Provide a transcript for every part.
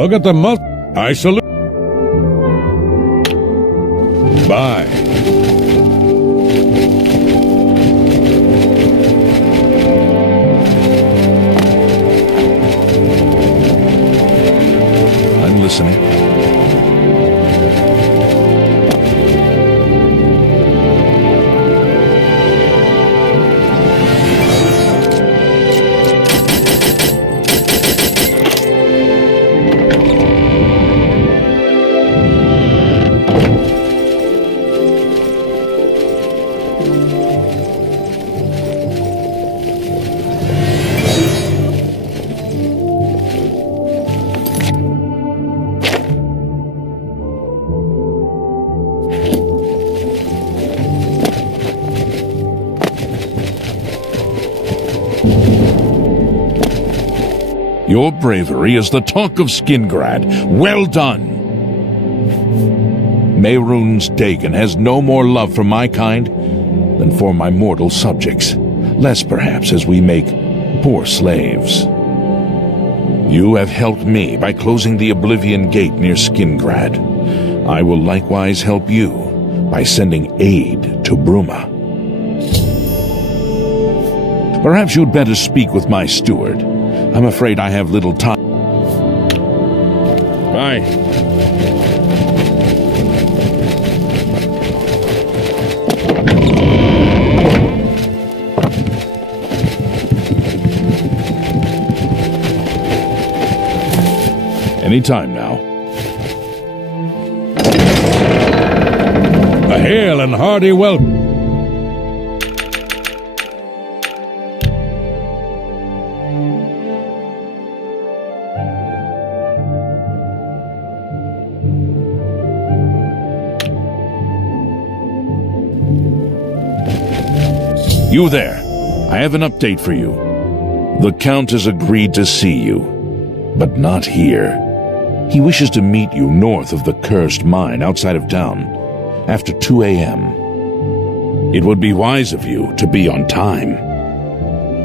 Look at the I salute. Bye. I'm listening. Your bravery is the talk of Skingrad. Well done! Mehrunes Dagon has no more love for my kind than for my mortal subjects. Less, perhaps, as we make poor slaves. You have helped me by closing the Oblivion Gate near Skingrad. I will likewise help you by sending aid to Bruma. Perhaps you'd better speak with my steward. I'm afraid I have little time. Bye. Any time now. A hail and hearty welcome. You there. I have an update for you. The Count has agreed to see you, but not here. He wishes to meet you north of the cursed mine outside of town, after 2 a.m. It would be wise of you to be on time.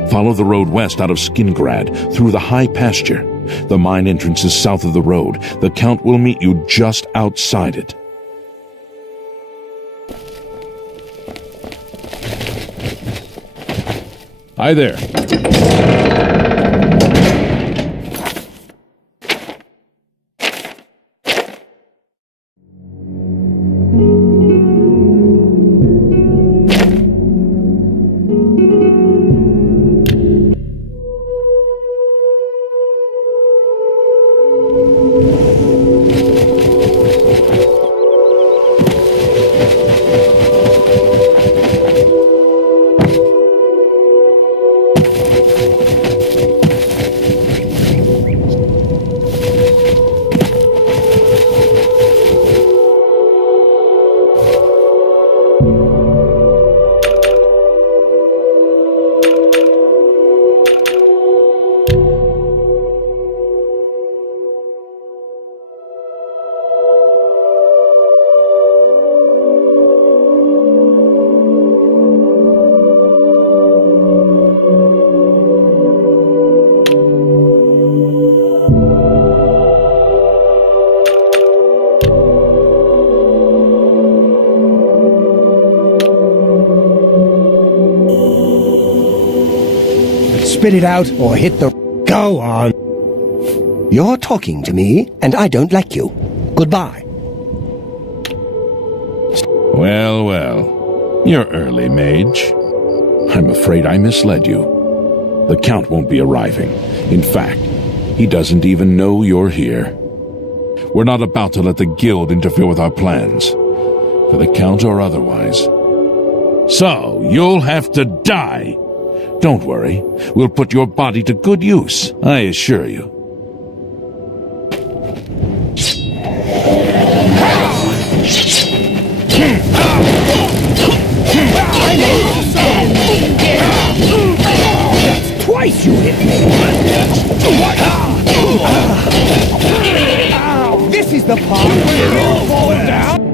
Follow the road west out of Skingrad, through the high pasture. The mine entrance is south of the road. The Count will meet you just outside it. Hi there. Spit it out or hit the... Go on. You're talking to me, and I don't like you. Goodbye. Well, well. You're early, mage. I'm afraid I misled you. The Count won't be arriving. In fact, he doesn't even know you're here. We're not about to let the Guild interfere with our plans, for the Count or otherwise. So, you'll have to die. Don't worry, we'll put your body to good use, I assure you. Twice you hit me! This is the part where you're falling down!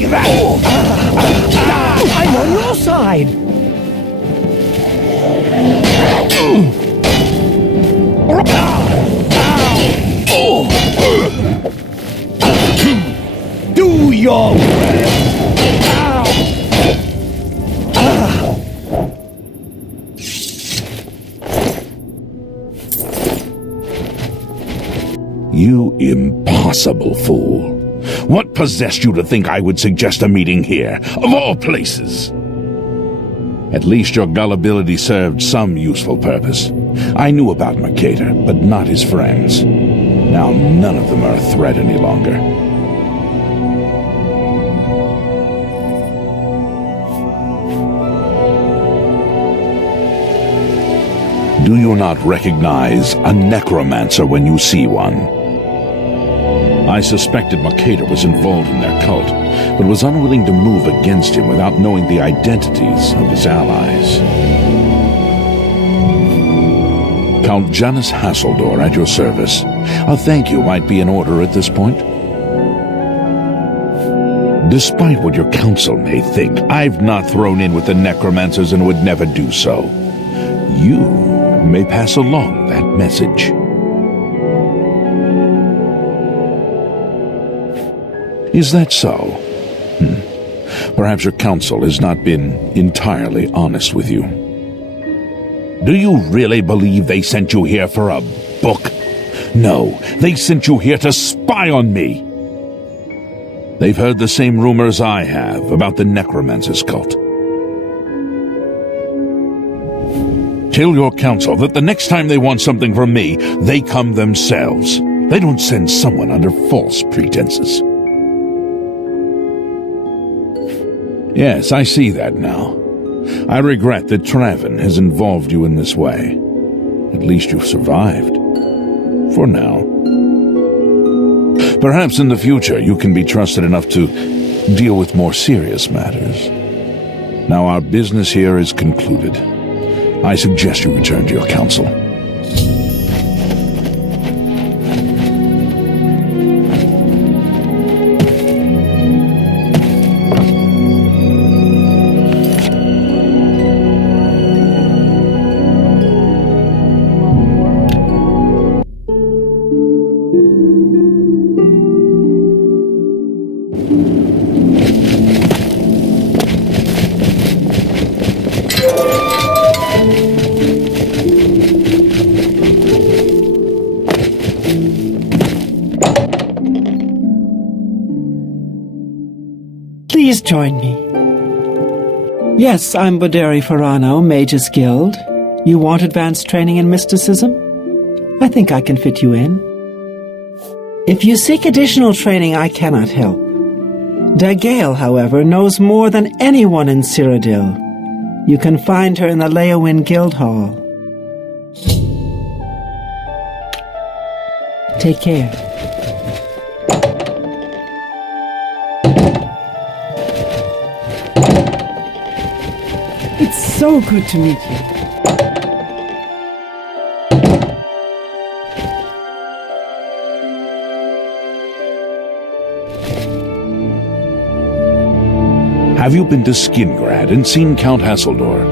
Take that! I'm on your side! Do your You impossible fool. What possessed you to think I would suggest a meeting here, of all places? At least your gullibility served some useful purpose. I knew about Mercator, but not his friends. Now none of them are a threat any longer. Do you not recognize a necromancer when you see one? I suspected Mercator was involved in their cult, but was unwilling to move against him without knowing the identities of his allies. Count Janus Hasseldor at your service. A thank you might be in order at this point. Despite what your council may think, I've not thrown in with the necromancers and would never do so. You may pass along that message. Is that so? Perhaps your council has not been entirely honest with you. Do you really believe they sent you here for a book? No, they sent you here to spy on me. They've heard the same rumors I have about the necromancer's cult. Tell your council that the next time they want something from me, they come themselves. They don't send someone under false pretenses. Yes, I see that now. I regret that Traven has involved you in this way. At least you've survived. For now. Perhaps in the future you can be trusted enough to deal with more serious matters. Now our business here is concluded. I suggest you return to your council. Please join me. Yes, I'm Boderi Ferrano, Mage's Guild. You want advanced training in mysticism? I think I can fit you in. If you seek additional training, I cannot help. Dagale, however, knows more than anyone in Cyrodiil. You can find her in the Leowin Guild Hall. Take care. It's so good to meet you. Have you been to Skingrad and seen Count Hasseldor?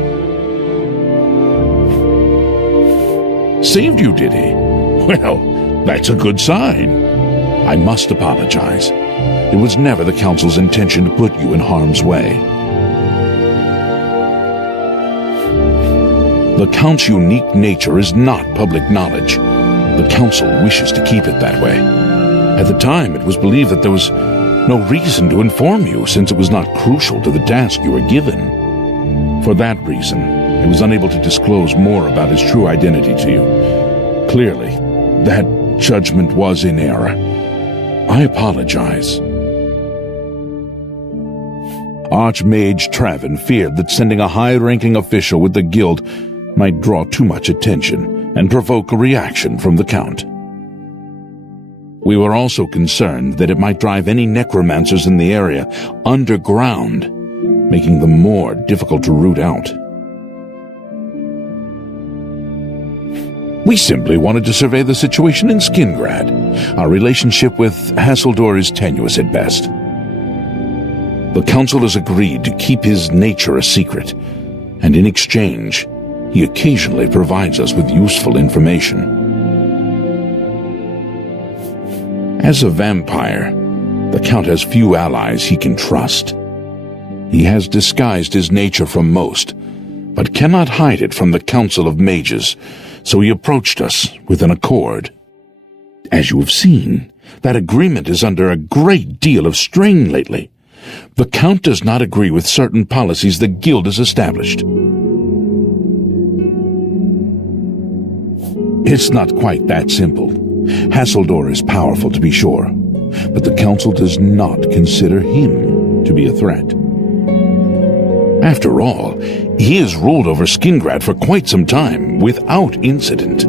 Saved you, did he? Well, that's a good sign. I must apologize. It was never the Council's intention to put you in harm's way. The Count's unique nature is not public knowledge. The Council wishes to keep it that way. At the time, it was believed that there was no reason to inform you, since it was not crucial to the task you were given. For that reason, I was unable to disclose more about his true identity to you. Clearly, that judgment was in error. I apologize. Archmage Traven feared that sending a high-ranking official with the guild might draw too much attention and provoke a reaction from the Count. We were also concerned that it might drive any necromancers in the area underground, making them more difficult to root out. We simply wanted to survey the situation in Skingrad. Our relationship with Hasseldor is tenuous at best. The Council has agreed to keep his nature a secret, and in exchange, he occasionally provides us with useful information. As a vampire, the Count has few allies he can trust. He has disguised his nature from most, but cannot hide it from the Council of Mages, so he approached us with an accord. As you have seen, that agreement is under a great deal of strain lately. The Count does not agree with certain policies the Guild has established. It's not quite that simple. Hasseldor is powerful, to be sure, but the Council does not consider him to be a threat. After all, he has ruled over Skingrad for quite some time, without incident.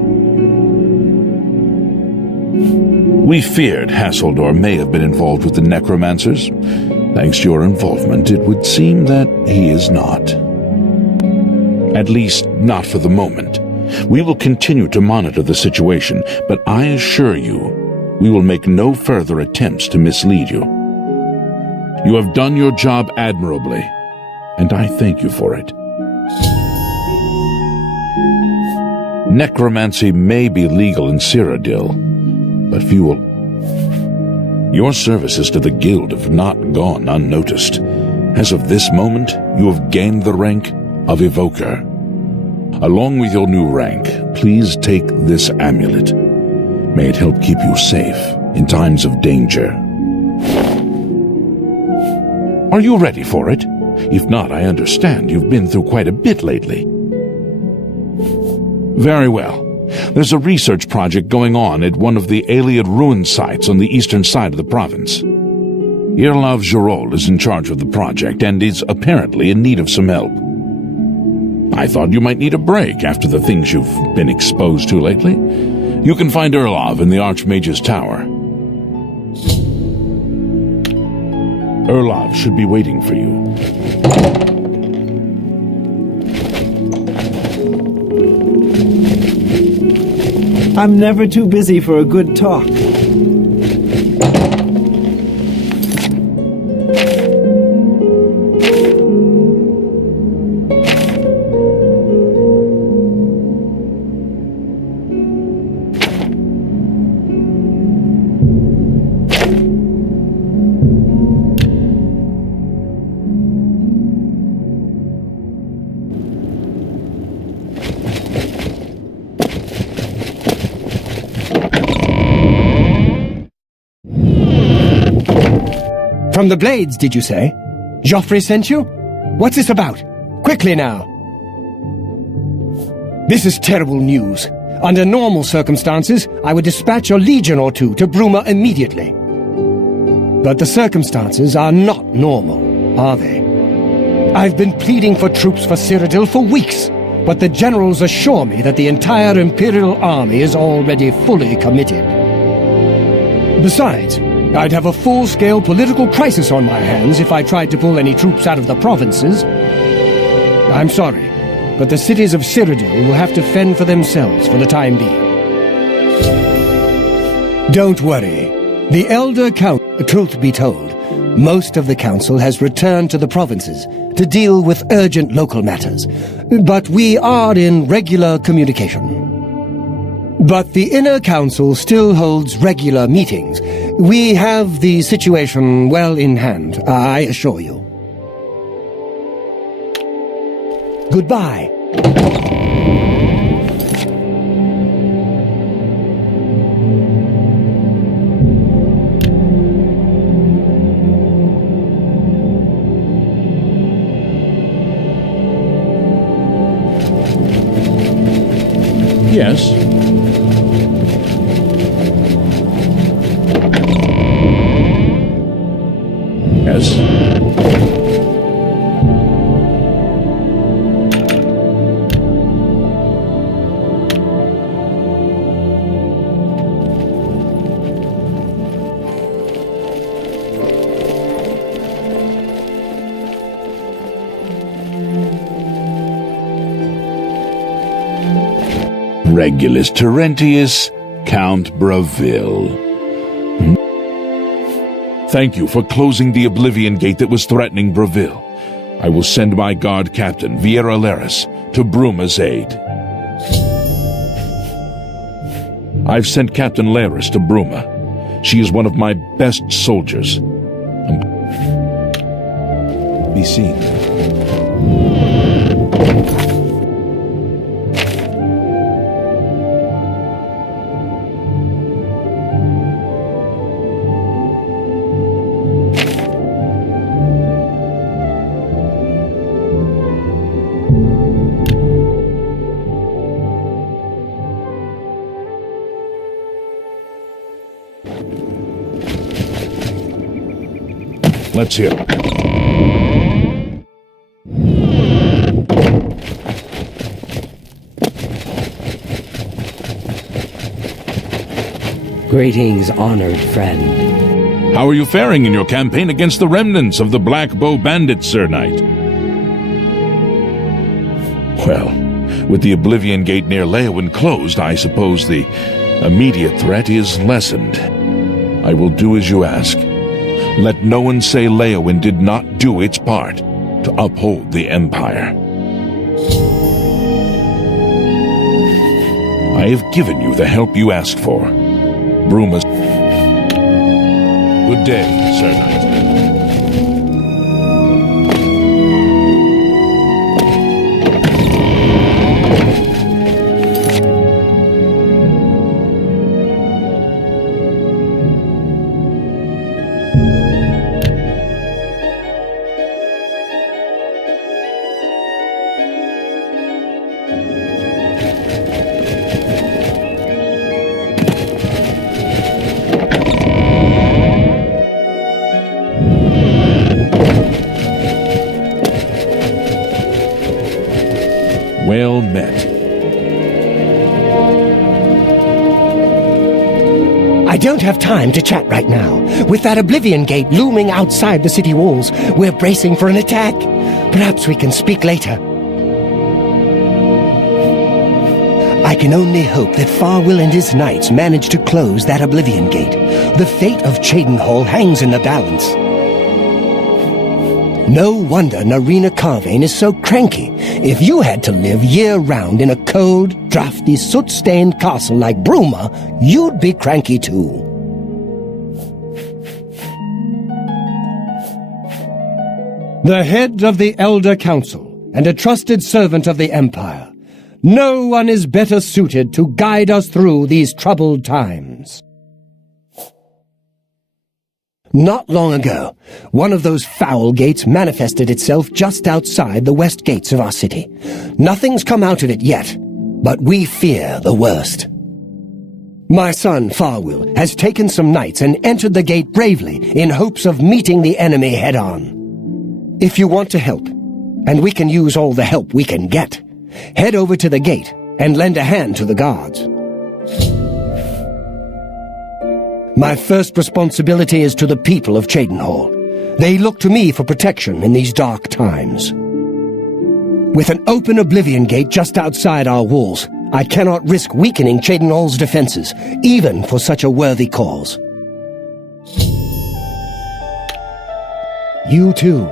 We feared Hasseldor may have been involved with the necromancers. Thanks to your involvement, it would seem that he is not. At least, not for the moment. We will continue to monitor the situation, but I assure you, we will make no further attempts to mislead you. You have done your job admirably, and I thank you for it. Necromancy may be legal in Cyrodiil, but few will. Your services to the Guild have not gone unnoticed. As of this moment, you have gained the rank of Evoker. Along with your new rank, please take this amulet. May it help keep you safe in times of danger. Are you ready for it? If not, I understand you've been through quite a bit lately. Very well. There's a research project going on at one of the Ayleid ruin sites on the eastern side of the province. Irlav Girol is in charge of the project and is apparently in need of some help. I thought you might need a break after the things you've been exposed to lately. You can find Irlav in the Archmage's Tower. Irlav should be waiting for you. I'm never too busy for a good talk. From the Blades, did you say? Joffrey sent you? What's this about? Quickly now! This is terrible news. Under normal circumstances, I would dispatch a legion or two to Bruma immediately. But the circumstances are not normal, are they? I've been pleading for troops for Cyrodiil for weeks, but the generals assure me that the entire Imperial army is already fully committed. Besides, I'd have a full-scale political crisis on my hands if I tried to pull any troops out of the provinces. I'm sorry, but the cities of Cyrodiil will have to fend for themselves for the time being. Don't worry. The Elder Count, truth be told, most of the Council has returned to the provinces to deal with urgent local matters, but we are in regular communication. But the Inner Council still holds regular meetings. We have the situation well in hand, I assure you. Goodbye. Yes? Yes? Regulus Terentius, Count Bravil. Thank you for closing the Oblivion Gate that was threatening Breville. I will send my guard captain, Vieira Laris, to Bruma's aid. I've sent Captain Laris to Bruma. She is one of my best soldiers. Be seen. Let's hear it. Greetings, honored friend. How are you faring in your campaign against the remnants of the Black Bow Bandits, Sir Knight? Well, with the Oblivion Gate near Leowin closed, I suppose the immediate threat is lessened. I will do as you ask. Let no one say Leowin did not do its part to uphold the Empire. I have given you the help you asked for. Bruma's... Good day, Sir Knight. Well met. I don't have time to chat right now. With that Oblivion Gate looming outside the city walls, we're bracing for an attack. Perhaps we can speak later. I can only hope that Farwill and his knights manage to close that Oblivion Gate. The fate of Cheydinhal hangs in the balance. No wonder Narina Carvane is so cranky. If you had to live year-round in a cold, drafty, soot-stained castle like Bruma, you'd be cranky too. The head of the Elder Council and a trusted servant of the Empire. No one is better suited to guide us through these troubled times. Not long ago, one of those foul gates manifested itself just outside the west gates of our city. Nothing's come out of it yet, but we fear the worst. My son, Farwill, has taken some knights and entered the gate bravely in hopes of meeting the enemy head-on. If you want to help, and we can use all the help we can get, head over to the gate and lend a hand to the guards. My first responsibility is to the people of Cheydinhal. They look to me for protection in these dark times. With an open Oblivion Gate just outside our walls, I cannot risk weakening Cheydinhal's defenses, even for such a worthy cause. You too.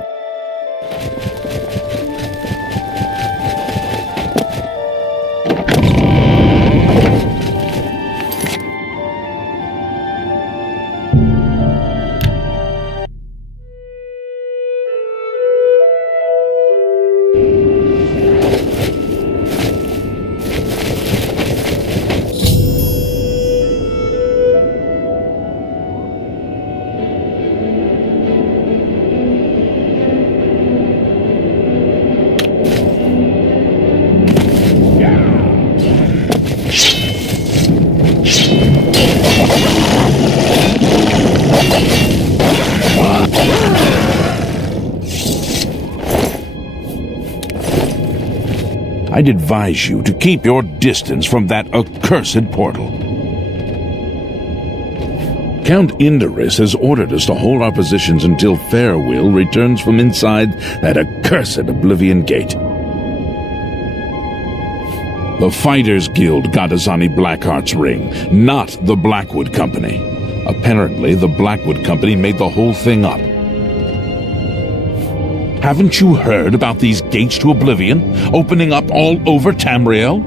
I'd advise you to keep your distance from that accursed portal. Count Indaris has ordered us to hold our positions until Farwill returns from inside that accursed Oblivion Gate. The Fighters Guild got Azani Blackheart's ring, not the Blackwood Company. Apparently, the Blackwood Company made the whole thing up. Haven't you heard about these gates to Oblivion opening up all over Tamriel?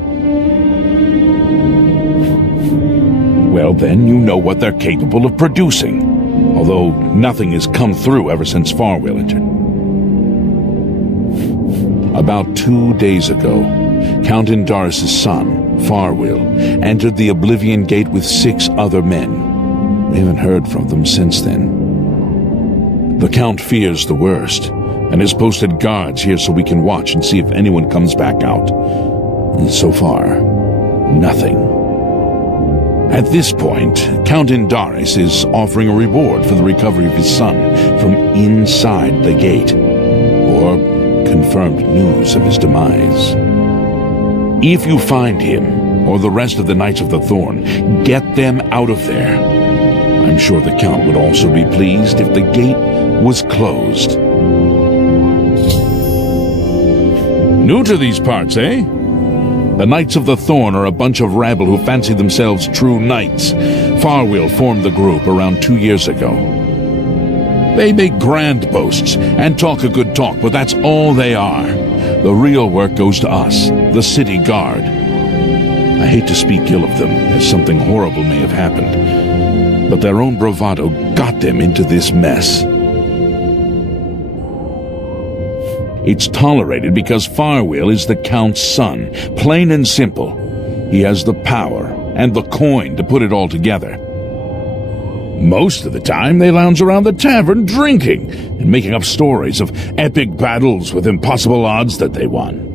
Well, then you know what they're capable of producing, although nothing has come through ever since Farwell entered. About 2 days ago, Count Indaris' son, Farwell, entered the Oblivion Gate with 6 other men. We haven't heard from them since then. The Count fears the worst, and has posted guards here so we can watch and see if anyone comes back out. And so far, nothing. At this point, Count Indaris is offering a reward for the recovery of his son from inside the gate, or confirmed news of his demise. If you find him, or the rest of the Knights of the Thorn, get them out of there. I'm sure the Count would also be pleased if the gate was closed. New to these parts, eh? The Knights of the Thorn are a bunch of rabble who fancy themselves true knights. Farwell formed the group around 2 years ago. They make grand boasts and talk a good talk, but that's all they are. The real work goes to us, the city guard. I hate to speak ill of them, as something horrible may have happened, but their own bravado got them into this mess. It's tolerated because Farwell is the Count's son, plain and simple. He has the power and the coin to put it all together. Most of the time, they lounge around the tavern drinking and making up stories of epic battles with impossible odds that they won.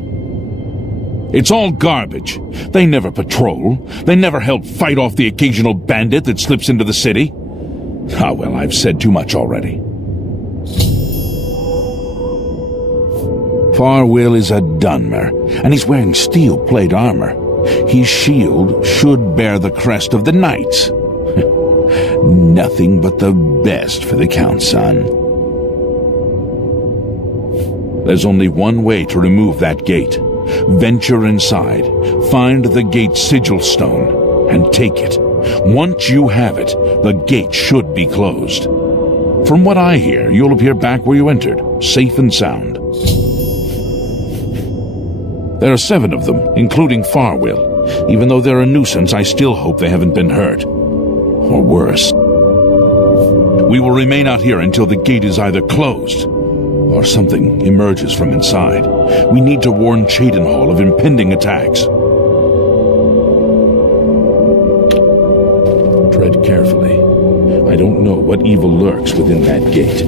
It's all garbage. They never patrol. They never help fight off the occasional bandit that slips into the city. Ah, well, I've said too much already. Farwell is a Dunmer, and he's wearing steel-plate armor. His shield should bear the crest of the Knights. Nothing but the best for the Count's son. There's only one way to remove that gate. Venture inside, find the gate sigil stone, and take it. Once you have it, the gate should be closed. From what I hear, you'll appear back where you entered, safe and sound. There are 7 of them, including Farwell. Even though they're a nuisance, I still hope they haven't been hurt. Or worse. We will remain out here until the gate is either closed or something emerges from inside. We need to warn Cheydinhall of impending attacks. Tread carefully. I don't know what evil lurks within that gate.